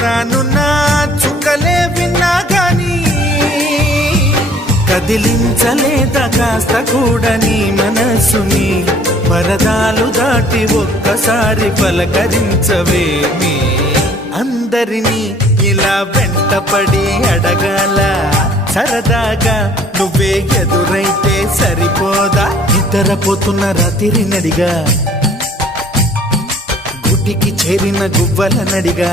రానున్న చుక్కలే విన్నా గాని కదిలించలేదా కాస్త కూడా నీ మనసుని పరదాలు దాటి ఒక్కసారి పలకరించవేమి అందరినీ ఇలా వెంటపడి అడగాల సరదాగా నువ్వే ఎదురైతే సరిపోదా నిద్రపోతున్న రాత్రి నడిగా గుటికి చేరిన గువ్వల నడిగా